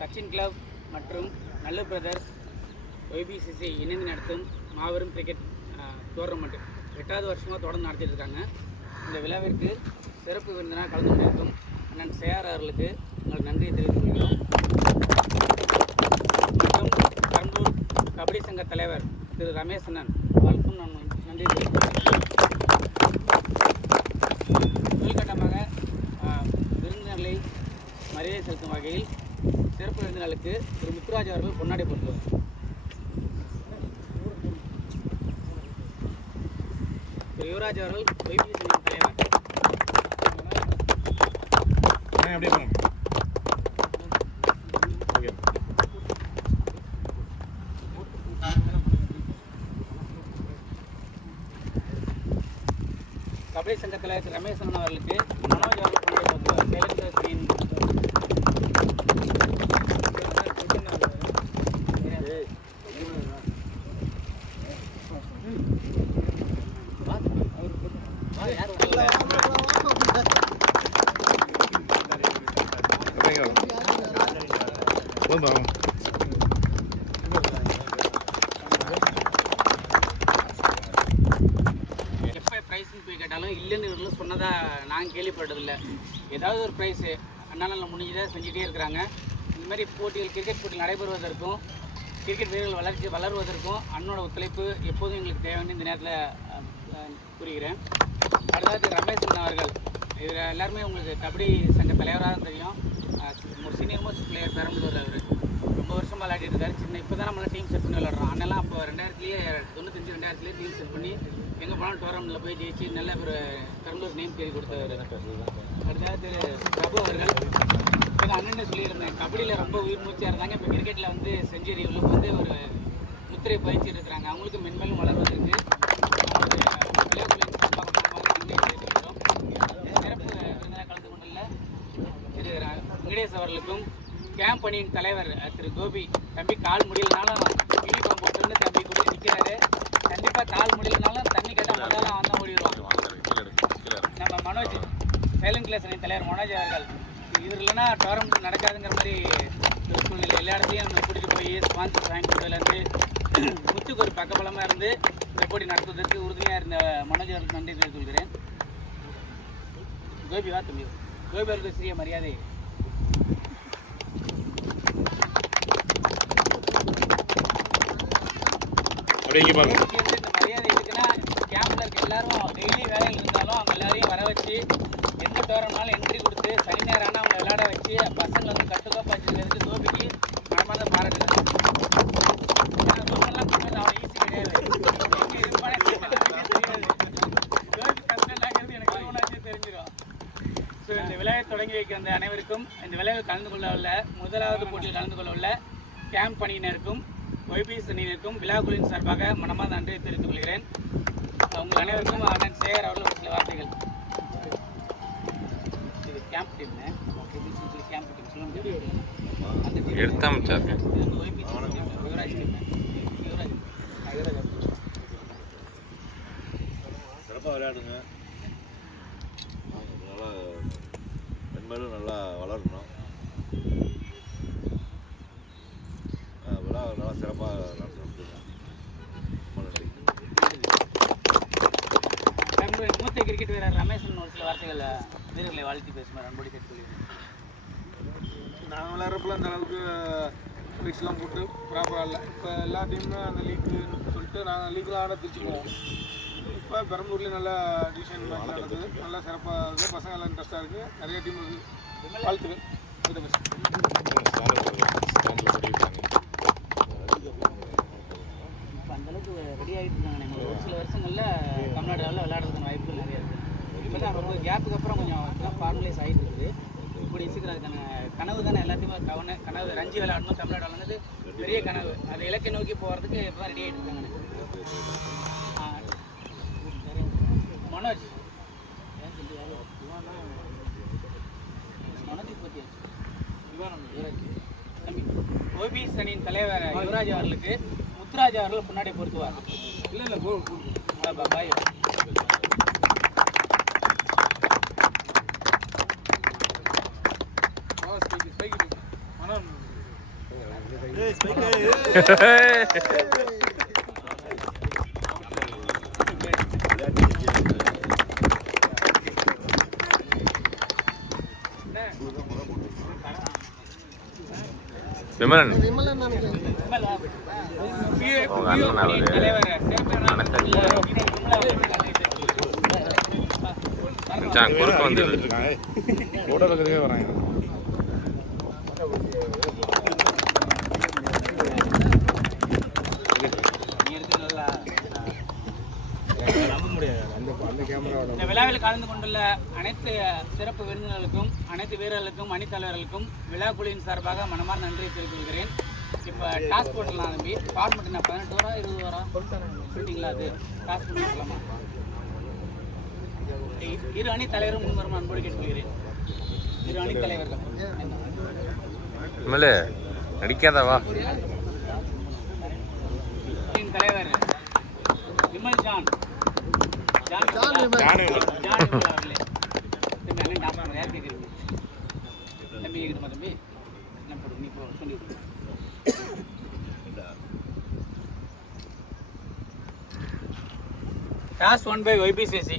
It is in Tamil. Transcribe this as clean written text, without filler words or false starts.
சச்சின் கிளப் மற்றும் நல்ல பிரதர்ஸ் ஒய்பிசிசி இணைந்து நடத்தும் மாபெரும் கிரிக்கெட் டோர்னமெண்ட் 8வது வருஷமாக தொடர்ந்து நடத்திட்டு இருக்காங்க. இந்த விழாவிற்கு சிறப்பு விருந்தினராக கலந்து கொண்டிருக்கும் அண்ணன் சேஆர் அவர்களுக்கு உங்கள் நன்றியை தெரிவித்துக் கொள்கிறோம். மற்றும் பெரம்பலூர் கபடி சங்க தலைவர் திரு ரமேஷ் அண்ணன் அவர்களுக்கும் நான் நன்றி தெரிவித்துக் முதல்கட்டமாக விருந்தினர்களை மரியாதை செலுத்தும் வகையில் சிறப்பு விருந்தினர்களுக்கு திரு முத்துராஜ் அவர்கள் பொன்னாடை பொறுத்தவர். திரு யுவராஜ் அவர்கள் ஒய்பிசி தலைவர். கபடி சங்க தலைவர் திரு ரமேஷ் அண்ணன் அவர்களுக்கு மனோஜ் அவர்கள் பொன்னாடை பொறுத்தவர். சேலந்திரத்தின் எப்போ ப்ரைஸ்ன்னு போய் கேட்டாலும் இல்லைன்னு இவர்களும் சொன்னதாக நாங்கள் கேள்விப்பட்டதில்லை. ஏதாவது ஒரு ப்ரைஸு அண்ணாவில் முடிஞ்சதை செஞ்சுட்டே இருக்கிறாங்க. இந்த மாதிரி போட்டிகள் கிரிக்கெட் போட்டிகள் நடைபெறுவதற்கும் கிரிக்கெட் வீரர்கள் வளருவதற்கும் அண்ணனோட ஒத்துழைப்பு எப்போதும் எங்களுக்கு தேவைன்னு இந்த நேரத்தில் கூறுகிறேன். அடுத்தது ரமேஷ் அண்ணன் அவர்கள், இவர் எல்லாருமே உங்களுக்கு கபடி சங்க தலைவராக தான் தெரியும். ஒரு சீனியர் மோஸ்ட் பிளேயர் பெரம்பலூர். அவர் ரொம்ப வருஷமாக விளையாடிட்டு இருக்காரு. இப்போ தான் நம்மளாம் டீம் செட் பண்ணி விளையாடுறோம். அண்ணெல்லாம் அப்போ 2095 டீம் செட் பண்ணி எங்கே போனாலும் டோர்னமெண்ட்டில் போய் ஜெயிச்சு நல்ல ஒரு பெரம்பலூர் நேம் தேடி கொடுத்தவர். அடுத்தது திரு பிரபு அவர்கள், இப்போ அண்ணன் சொல்லியிருந்தேன், கபடியில் ரொம்ப உயிர் மூச்சாக இருந்தாங்க. இப்போ கிரிக்கெட்டில் வந்து செஞ்சுரி இவங்களுக்கு வந்து ஒரு முத்திரை பயிற்சிட்டு இருக்கிறாங்க. அவங்களுக்கு மென்மேலும் வளர்வதற்கு சிறப்பு விருந்தினராக கலந்து கொண்டுள்ள திரு வெங்கடேஷ் அவர்களுக்கும் கேம்ப் அணியின் தலைவர் திரு கோபி, தம்பி கால் முடியலனாலும் யூனிஃபார்ம் போட்டு தம்பி கூட நிற்கிறாரு. கண்டிப்பாக கால் முடியலனாலும் தண்ணி கேட்டால் முதல்ல வந்தால் ஓடிடுவாங்க. நம்ம மனோஜ் சைலண்ட் கிளாஸ் அணியின் தலைவர் மனோஜ் அவர்கள், இவர் இல்லைன்னா டோர்னமெண்ட் நடக்காதுங்கிற மாதிரி ஒரு சூழ்நிலை. எல்லா இடத்தையும் நம்ம கூட்டிகிட்டு போய் ஸ்பான்சர் வாங்கி கொடுத்ததுலேருந்து முத்துக்கு ஒரு பக்கபலமாக இருந்து இந்த போட்டி நடத்துவதற்கு உறுதியாக இருந்த மனோஜ் அவர்களுக்கு நன்றி தெரிவித்துக் கொள்கிறேன். கோபி வா தம்பி, கோபி அவர்களுக்கு சிறிய மரியாதை. இந்த மரியாதை இருக்குன்னா கேம்பில் இருக்க எல்லாரும் டெய்லி வேலையில் இருந்தாலும் அவங்க எல்லாரையும் வர வச்சு எந்த டோர்னமெண்ட்னாலும் என்ட்ரி கொடுத்து சனி நேரம் ஆனால் அவங்களை விளையாட வச்சு பசங்களை வந்து கட்டுக்கோப்பா வச்சுருந்து கோபிக்கு மனமார்ந்த பாராட்டுகள். ரூமெல்லாம் சொன்னது அவன் ஈஸி கிடையாது. எங்கே இருப்பானே தெரியாது. கோபி கஷ்டம் எனக்கு ஒன்றாச்சும் தெரிஞ்சிடும். ஸோ இந்த விளையாட்டை தொடங்கி வைக்க வந்த அனைவருக்கும், இந்த விளையாட்டில் கலந்து கொள்ள உள்ள முதலாவது போட்டியில் கலந்து கொள்ள உள்ள கேம்ப் அணியினருக்கும் ஒய்பிசி அணியினருக்கும் விழாக்குழுவின் சார்பாக மனமார்ந்த நன்றியை தெரிவித்துக் கொள்கிறேன். உங்கள் அனைவருக்கும் அண்ணன் சேகர் அவர்கள் ஒரு சில வார்த்தைகள். இது கேம்ப் டீம்னு கேம்ப் டீம் சொல்ல முடியாது. அந்த டீம் இது வந்து ஒய்பிசி யுவராஜ் டீம். யுவராஜ் சிறப்பாக விளையாடுங்க. நல்லா மென்மேலும் நல்லா வளரணும். விழா நல்லா சிறப்பாக நடத்துங்க. மூத்த கிரிக்கெட் வீரர் ரமேஷன் ஒரு சில வார்த்தைகள் வீரர்களை வாழ்த்தி பேசுமாறு அன்போடு கேட்டுக்கொள்கிறேன். நாங்கள் விளையாடுறப்பெல்லாம் அந்த அளவுக்கு ஃபீட்ஸ்லாம் போட்டு ப்ராப்பராக இல்லை. இப்போ எல்லா டீமும் அந்த லீக்குன்னு சொல்லிட்டு நாங்கள் லீக்கில் ஆட திருச்சி போவோம். இப்போ பெரம்பலூர்லேயும் நல்லா டிசிஷன் மேட்ச் நடக்குது. நல்லா சிறப்பாக இருக்குது. பசங்க எல்லாம் இன்ட்ரெஸ்ட்டாக இருக்குது. நிறைய டீம் இருக்குது. வாழ்த்துக்கள். இப்போ அந்தளவுக்கு ரெடி ஆகிட்டு இருக்காங்க. நீங்கள் ஒரு சில வருஷங்களில் தமிழ்நாடு லெவலில் விளையாடுறதுக்கு வாய்ப்புகள் நிறைய இருக்குது. இப்போ தான் ரொம்ப கேப்புக்கு அப்புறம் கொஞ்சம் ஃபார்மலைஸ் ஆகிட்டு இருக்குது. இப்படி சீக்கிரம் அதுக்கான கனவு தானே எல்லாத்தையுமே கனவு ரஞ்சி விளையாடணும், தமிழ்நாடு விளையாடுறது பெரிய கனவு. அதை இலக்கை நோக்கி போகிறதுக்கு இப்போ தான் ரெடி ஆகிட்டு இருக்காங்க. மனோஜ் பற்றி தம்பி ஒய்பிசி அணியின் தலைவர் யுவராஜ் அவர்களுக்கு முத்துராஜ் அவர்கள் முன்னாடி பொறுத்துவார். இல்லை பாய். மனம் விமலன் விமலன் நினைக்கிறேன். உங்க அண்ணன் அவரு மச்சான் குறுக்க வந்து கூட இருக்கிறதே வராங்க. இந்த விழாவில் கலந்து கொண்டுள்ள அனைத்து சிறப்பு விருந்தினர்களுக்கும் அனைத்து வீரர்களுக்கும் அணித்தலைவர்களுக்கும் விழா குழுவின் சார்பாக மனமார்ந்த நன்றியை தெரிவித்துக்கிறேன். இப்போ டாஸ் போட்டுடலாம் தம்பி. ஃபார்மெட் நான் 18 ஓவரா 20 ஓவரா சொல்லிட்டீங்களா? அது டாஸ் போட்டுக்கலாமா? இரு அணி தலைவரும் முன்வரும் அன்போடு கேட்டுக்கொள்கிறேன். இரு அணி தலைவர்கள் விமலு நடிக்காதவா? தலைவர் விமல் ஜான் அவர்களே. தம்பி அண்ணன் டாஸ் பண்ண யார் கேட்குறீங்க? தம்பி கேட்குமா? தம்பி என்ன போடு நீ இப்போ சொல்லி டாஸ் 1 by YBCC.